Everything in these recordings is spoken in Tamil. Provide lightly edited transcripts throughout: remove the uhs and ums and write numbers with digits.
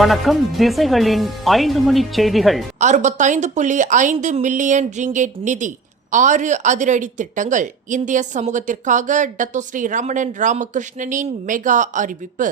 வணக்கம். திசைகளின் 5 மணி செய்திகள். 65.5 மில்லியன் ரிங்கெட் நிதி, 6 அதிரடி திட்டங்கள். இந்திய சமூகத்திற்காக டத்தோஸ்ரீ ரமணன் ராமகிருஷ்ணனின் மெகா அறிவிப்பு.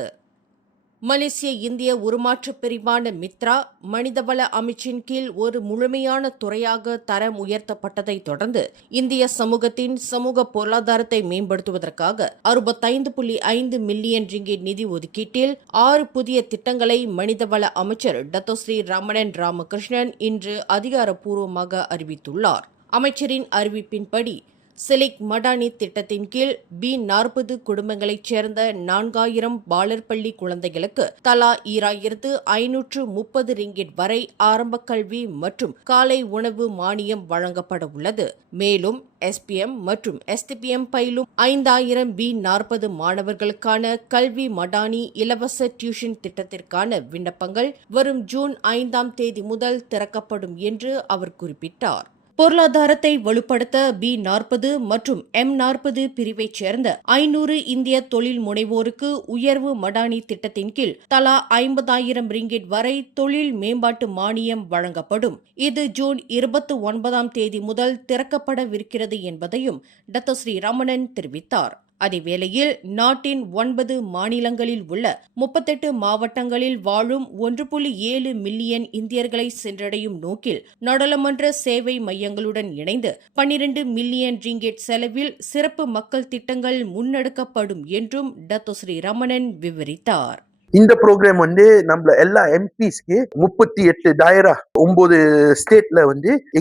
மலேசிய இந்திய உருமாற்ற பிரிவான மித்ரா மனிதவள அமைச்சின் கீழ் ஒரு முழுமையான துறையாக தரம் உயர்த்தப்பட்டதை தொடர்ந்து இந்திய சமூகத்தின் சமூக பொருளாதாரத்தை மேம்படுத்துவதற்காக 65.5 மில்லியன் ரிங்கெட் நிதி ஒதுக்கீட்டில் 6 புதிய திட்டங்களை மனிதவள அமைச்சர் டத்தோஸ்ரீ ரமணன் ராமகிருஷ்ணன் இன்று அதிகாரப்பூர்வமாக அறிவித்துள்ளார். அமைச்சரின் அறிவிப்பின்படி சிலிக் மடானி திட்டத்தின் கீழ் B40 குடும்பங்களைச் சேர்ந்த 4000 பாலர் பள்ளி குழந்தைகளுக்கு தலா 2530 ரிங்கிட் வரை ஆரம்ப கல்வி மற்றும் காலை உணவு மானியம் வழங்கப்பட உள்ளது. மேலும் SPM மற்றும் STPM பயிலும் 5000 B40 மாணவர்களுக்கான கல்வி மடானி இலவச டியூஷன் திட்டத்திற்கான விண்ணப்பங்கள் வரும் ஜூன் 5ஆம் தேதி முதல் திறக்கப்படும் என்று அவர் குறிப்பிட்டார். பொருளாதாரத்தை வலுப்படுத்த B40 மற்றும் M40 பிரிவைச் சேர்ந்த 500 இந்திய தொழில் முனைவோருக்கு உயர்வு மடானி திட்டத்தின் கீழ் தலா 50,000 ரிங்கிட் வரை தொழில் மேம்பாட்டு மானியம் வழங்கப்படும். இது ஜூன் 29ஆம் தேதி முதல் திறக்கப்படவிருக்கிறது என்பதையும் டத்தோஸ்ரீ ரமணன் தெரிவித்தார். அதேவேளையில் நாட்டின் 9 மாநிலங்களில் உள்ள 38 மாவட்டங்களில் வாழும் 1.7 மில்லியன் இந்தியர்களை சென்றடையும் நோக்கில் நாடாளுமன்ற சேவை மையங்களுடன் இணைந்து 12 மில்லியன் ரிங்கெட் செலவில் சிறப்பு மக்கள் திட்டங்கள் முன்னெடுக்கப்படும் என்றும் டத்தோஸ்ரீ ரமணன் விவரித்தார். இந்த ப்ரோக்ராம் நம்மள எல்லா எம்பிஸ்க்கு 38 டாயரா 9 ஸ்டேட்ல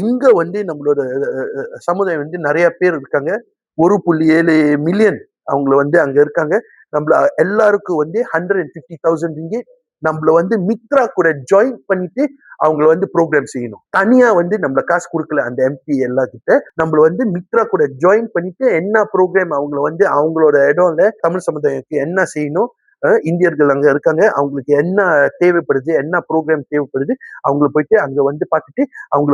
எங்க நம்மளோட சமுதாயம் நிறைய பேர் இருக்காங்க. 1.7 மில்லியன் அவங்கள அங்க இருக்காங்க. நம்மள எல்லாருக்கும் 150,000 ரிங்கிட் நம்மள மித்ரா கூட ஜாயின் பண்ணிட்டு அவங்கள ப்ரோக்ராம் செய்யணும். தனியா நம்மள காசு கொடுக்கல அந்த எம்பி எல்லாத்துக்கிட்ட. நம்மள மித்ரா கூட ஜாயின் பண்ணிட்டு என்ன ப்ரோக்ராம் அவங்கள அவங்களோட இடம்ல தமிழ் சமுதாயத்துக்கு என்ன செய்யணும், இந்தியர்கள் அங்க இருக்காங்க, அவங்களுக்கு என்ன தேவைப்படுது, என்ன ப்ரோக்ராம் தேவைப்படுது, அவங்கள போயிட்டு அங்க பார்த்துட்டு அவங்கள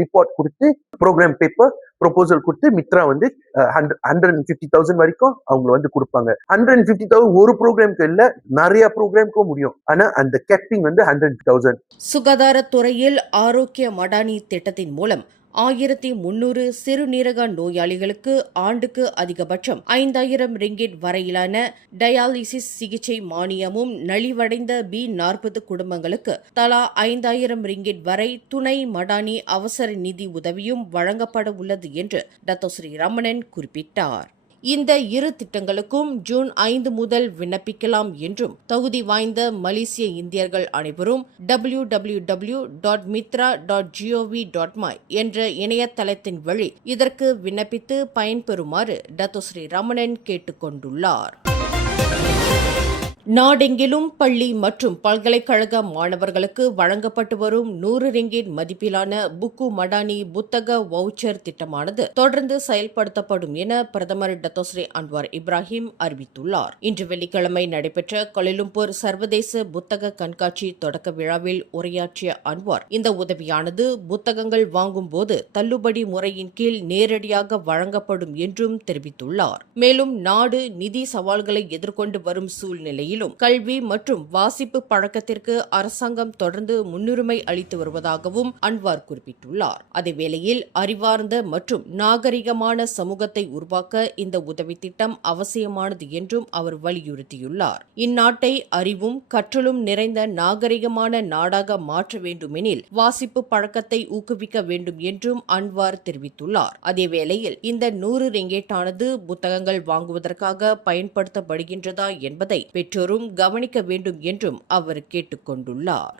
ரிப்போர்ட் கொடுத்து ப்ரோக்ராம் பேப்பர் ப்ரொபோசல் கொடுத்து மித்ரா 150,000 வரைக்கும் அவங்க கொடுப்பாங்க. 150,000 ஒரு ப்ரோக்ராம்க்கு இல்ல, நிறைய ப்ரோக்ராம்க்கும் முடியும். ஆனா அந்த கேப்பிங் 100,000. சுகாதாரத்துறையில் ஆரோக்கிய மடானி திட்டத்தின் மூலம் 1300 சிறுநீரக நோயாளிகளுக்கு ஆண்டுக்கு அதிகபட்சம் 5,000 ரிங்கிட் வரையிலான டயாலிசிஸ் சிகிச்சை மானியமும், நலிவடைந்த B40 குடும்பங்களுக்கு தலா 5,000 ரிங்கிட் வரை துணை மடானி அவசர நிதி உதவியும் வழங்கப்பட உள்ளது என்று டத்தோஸ்ரீ ரமணன் குறிப்பிட்டார். இந்த இரு திட்டங்களுக்கும் ஜூன் 5 முதல் விண்ணப்பிக்கலாம் என்றும் தகுதி வாய்ந்த மலேசிய இந்தியர்கள் அனைவரும் www.mitra.gov.my என்ற இணையதளத்தின் வழி இதற்கு விண்ணப்பித்து பயன்பெறுமாறு டத்தோஸ்ரீ ரமணன் கேட்டுக் கொண்டுள்ளார். நாடெங்கிலும் பள்ளி மற்றும் பல்கலைக்கழக மாணவர்களுக்கு வழங்கப்பட்டு வரும் 100 ரிங்கிட் மதிப்பிலான புக்கு மடானி புத்தக வவுச்சர் திட்டமானது தொடர்ந்து செயல்படுத்தப்படும் என பிரதமர் டத்தோஸ்ரீ அன்வார் இப்ராஹிம் அறிவித்துள்ளார். இன்று வெள்ளிக்கிழமை நடைபெற்ற கோலாலம்பூர் சர்வதேச புத்தக கண்காட்சி தொடக்க விழாவில் உரையாற்றிய அன்வார், இந்த உதவியானது புத்தகங்கள் வாங்கும் போது தள்ளுபடி முறையின் கீழ் நேரடியாக வழங்கப்படும் என்றும் தெரிவித்துள்ளார். மேலும் நாடு நிதி சவால்களை எதிர்கொண்டு வரும் சூழ்நிலையில் கல்வி மற்றும் வாசிப்பு பழக்கத்திற்கு அரசாங்கம் தொடர்ந்து முன்னுரிமை அளித்து வருவதாகவும் அன்வார் குறிப்பிட்டுள்ளார். அதேவேளையில் அறிவார்ந்த மற்றும் நாகரிகமான சமூகத்தை உருவாக்க இந்த உதவி திட்டம் அவசியமானது என்றும் அவர் வலியுறுத்தியுள்ளார். இந்நாட்டை அறிவும் கற்றலும் நிறைந்த நாகரிகமான நாடாக மாற்ற வேண்டுமெனில் வாசிப்பு பழக்கத்தை ஊக்குவிக்க வேண்டும் என்றும் அன்வார் தெரிவித்துள்ளார். அதேவேளையில் இந்த 100 ரிங்கேட்டானது புத்தகங்கள் வாங்குவதற்காக பயன்படுத்தப்படுகின்றதா என்பதை பெற்றோரும் கவனிக்க வேண்டும் என்றும் அவர் கேட்டுக் கொண்டுள்ளார்.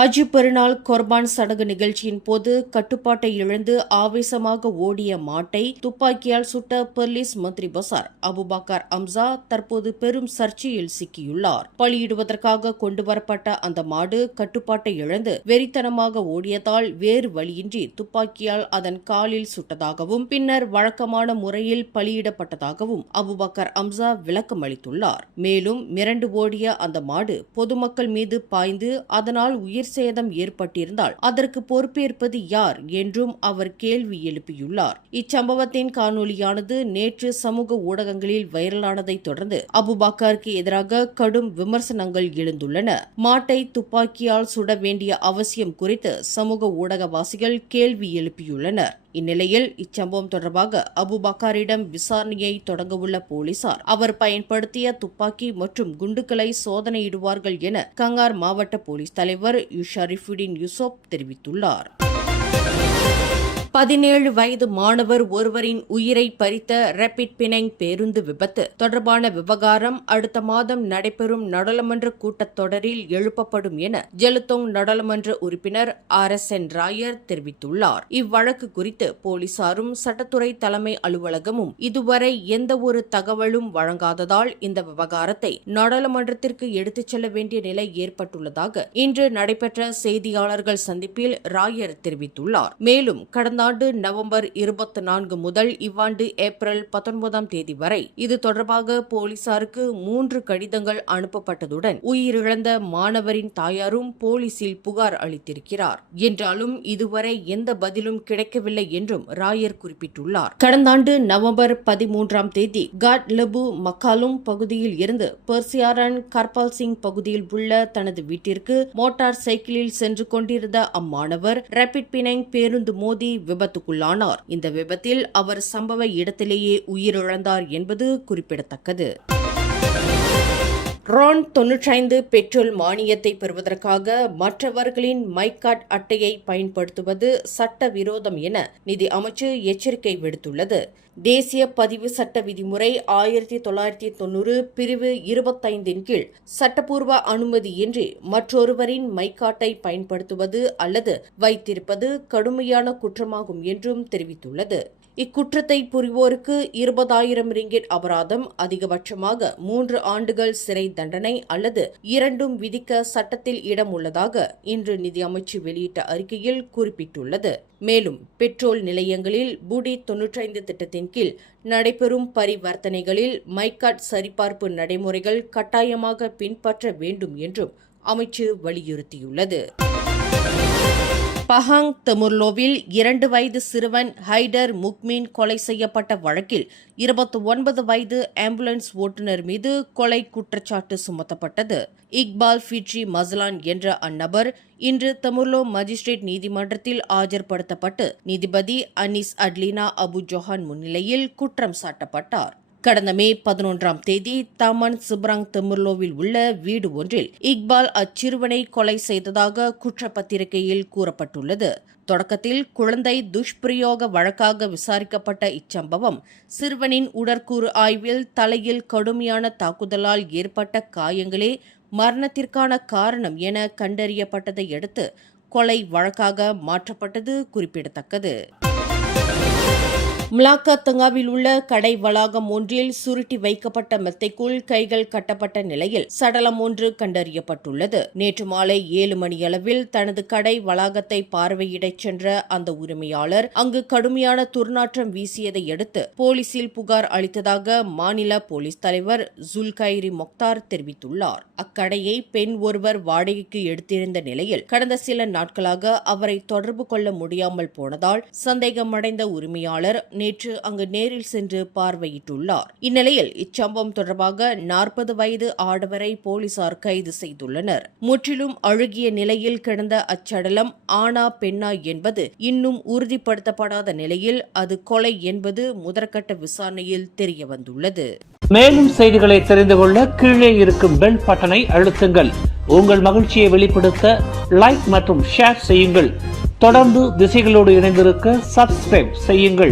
ஹஜ் பெருநாள் குர்பான் சடங்கு நிகழ்ச்சியின் போது கட்டுப்பாட்டை இழந்து ஆவேசமாக ஓடிய மாட்டை துப்பாக்கியால் சுட்ட போலீஸ் மந்திரி பசார் அபுபக்கர் அம்சா தற்போது பெரும் சர்ச்சையில் சிக்கியுள்ளார். பலியிடுவதற்காக கொண்டுவரப்பட்ட அந்த மாடு கட்டுப்பாட்டை இழந்து வெறித்தனமாக ஓடியதால் வேறு வழியின்றி துப்பாக்கியால் அதன் காலில் சுட்டதாகவும் பின்னர் வழக்கமான முறையில் பலியிடப்பட்டதாகவும் அபுபக்கர் அம்சா விளக்கம் அளித்துள்ளார். மேலும் மிரண்டு ஓடிய அந்த மாடு பொதுமக்கள் மீது பாய்ந்து அதனால் உயிர் உயிர் சேதம் ஏற்பட்டிருந்தால் அதற்கு பொறுப்பேற்பது யார் என்றும் அவர் கேள்வி எழுப்பியுள்ளார். இச்சம்பவத்தின் காணொலியானது நேற்று சமூக ஊடகங்களில் வைரலானதை தொடர்ந்து அபுபக்கருக்கு எதிராக கடும் விமர்சனங்கள் எழுந்துள்ளன. மாட்டை துப்பாக்கியால் சுட வேண்டிய அவசியம் குறித்து சமூக ஊடகவாசிகள் கேள்வி எழுப்பியுள்ளனர். இந்நிலையில் இச்சம்பவம் தொடர்பாக அபுபக்கரிடம் விசாரணையை தொடங்கவுள்ள போலீசார் அவர் பயன்படுத்திய துப்பாக்கி மற்றும் குண்டுகளை சோதனையிடுவார்கள் என கங்கார் மாவட்ட போலீஸ் தலைவர் ஷரீஃபுடின் யூசுப் தெரிவித்துள்ளார். 17 வயது மாணவர் ஒருவரின் உயிரை பறித்த ரேபிட் பினாங் பேருந்து விபத்து தொடர்பான விவகாரம் அடுத்த மாதம் நடைபெறும் நாடாளுமன்ற கூட்டத்தொடரில் எழுப்பப்படும் என ஜெலுத்தோங் நாடாளுமன்ற உறுப்பினர் RSN ராயர் தெரிவித்துள்ளார். இவ்வழக்கு குறித்து போலீசாரும் சட்டத்துறை தலைமை அலுவலகமும் இதுவரை எந்தவொரு தகவலும் வழங்காததால் இந்த விவகாரத்தை நாடாளுமன்றத்திற்கு எடுத்துச் செல்ல வேண்டிய நிலை ஏற்பட்டுள்ளதாக இன்று நடைபெற்ற செய்தியாளர்கள் சந்திப்பில் ராயர் தெரிவித்துள்ளார். மேலும் கடந்த ஆண்டு நவம்பர் 24 முதல் இவ்வாண்டு ஏப்ரல் 19ஆம் தேதி வரை இது தொடர்பாக போலீசாருக்கு 3 கடிதங்கள் அனுப்பப்பட்டதுடன் உயிரிழந்த மாணவரின் தாயாரும் போலீசில் புகார் அளித்திருக்கிறார். என்றாலும் இதுவரை எந்த பதிலும் கிடைக்கவில்லை என்றும் ராயர் குறிப்பிட்டுள்ளார். கடந்த ஆண்டு நவம்பர் 13ஆம் தேதி காட் லெபு மக்காலும் பகுதியில் இருந்து பெர்சியாரன் கர்பால் சிங் பகுதியில் உள்ள தனது வீட்டிற்கு மோட்டார் சைக்கிளில் சென்று கொண்டிருந்த அம்மாணவர் ரேபிட் பினாங் பேருந்து மோதி விபத்துக்குள்ளானார். இந்த விபத்தில் அவர் சம்பவ இடத்திலேயே உயிரிழந்தார் என்பது குறிப்பிடத்தக்கது. RON 95 பெட்ரோல் மானியத்தை பெறுவதற்காக மற்றவர்களின் மைகார்ட் அட்டையை பயன்படுத்துவது சட்டவிரோதம் என நிதி அமைச்சு எச்சரிக்கை விடுத்துள்ளது. தேசிய பதிவு சட்ட விதிமுறை 1990 பிரிவு 25 கீழ் சட்டப்பூர்வ அனுமதியின்றி மற்றொருவரின் மைகார்ட்டை பயன்படுத்துவது அல்லது வைத்திருப்பது கடுமையான குற்றமாகும் என்றும் தெரிவித்துள்ளது. இக்குற்றத்தை புரிவோருக்கு 20,000 ரிங்கிட் அபராதம், அதிகபட்சமாக 3 ஆண்டுகள் சிறை தண்டனை அல்லது இரண்டும் விதிக்க சட்டத்தில் இடம் உள்ளதாக இன்று நிதி அமைச்சு வெளியிட்ட அறிக்கையில் குறிப்பிட்டுள்ளது. மேலும் பெட்ரோல் நிலையங்களில் பூடி 95 திட்டத்தின் கீழ் நடைபெறும் பரிவர்த்தனைகளில் மைகார்ட் சரிபார்ப்பு நடைமுறைகள் கட்டாயமாக பின்பற்ற வேண்டும் என்றும் அமைச்சு வலியுறுத்தியுள்ளது. பஹாங் தெமுர்லோவில் 2 வயது சிறுவன் ஹைடர் முக்மின் கொலை செய்யப்பட்ட வழக்கில் 29 வயது ஆம்புலன்ஸ் ஓட்டுநர் மீது கொலை குற்றச்சாட்டு சுமத்தப்பட்டது. இக்பால் ஃபிட்ரி மஸ்லான் என்ற அந்நபர் இன்று தெமுர்லோ மஜிஸ்ட்ரேட் நீதிமன்றத்தில் ஆஜர்படுத்தப்பட்டு நீதிபதி அனீஸ் அட்லினா அபு ஜொஹான் முன்னிலையில் குற்றம் சாட்டப்பட்டார். கடந்த மே 11ஆம் தேதி தமன் சிப்ராங் தெமுர்லோவில் உள்ள வீடு ஒன்றில் இக்பால் அச்சிறுவனை கொலை செய்ததாக குற்றப்பத்திரிகையில் கூறப்பட்டுள்ளது. தொடக்கத்தில் குழந்தை துஷ்பிரயோக வழக்காக விசாரிக்கப்பட்ட இச்சம்பவம் சிறுவனின் உடற்கூறு ஆய்வில் தலையில் கடுமையான தாக்குதலால் ஏற்பட்ட காயங்களே மரணத்திற்கான காரணம் என கண்டறியப்பட்டதை அடுத்து கொலை வழக்காக மாற்றப்பட்டது குறிப்பிடத்தக்கது. மலாக்கா தங்காவில் உள்ள கடை வளாகம் ஒன்றில் சுருட்டி வைக்கப்பட்ட மெத்தைக்குள் கைகள் கட்டப்பட்ட நிலையில் சடலம் ஒன்று கண்டறியப்பட்டுள்ளது. நேற்று மாலை 7 மணியளவில் தனது கடை வளாகத்தை பார்வையிடச் சென்ற அந்த உரிமையாளர் அங்கு கடுமையான துர்நாற்றம் வீசியதை அடுத்து போலீசில் புகார் அளித்ததாக மாநில போலீஸ் தலைவர் ஜுல்கைரி மொக்தார் தெரிவித்துள்ளார். அக்கடையை பெண் ஒருவர் வாடகைக்கு எடுத்திருந்த நிலையில் கடந்த சில நாட்களாக அவரை தொடர்பு கொள்ள முடியாமல் போனதால் சந்தேகமடைந்த உரிமையாளர் நேற்று அங்கு நேரில் சென்று பார்வையிட்டுள்ளார். இந்நிலையில் இச்சம்பவம் தொடர்பாக 40 வயது ஆடவரை போலீசார் கைது செய்துள்ளனர். முற்றிலும் அழுகிய நிலையில் கிடந்த அச்சடலம் ஆணா பெண்ணா என்பது இன்னும் உறுதிப்படுத்தப்படாத நிலையில் அது கொலை என்பது முதற்கட்ட விசாரணையில் தெரியவந்துள்ளது. மேலும் செய்திகளை தெரிந்து கொள்ள கீழே இருக்கும் பெல் பட்டனை அழுத்துங்கள். உங்கள் மகிழ்ச்சியை வெளிப்படுத்த லைக் மற்றும் ஷேர் செய்யுங்கள். தொடர்ந்து திசைகளோடு இணைந்திருக்க சப்ஸ்கிரைப் செய்யுங்கள்.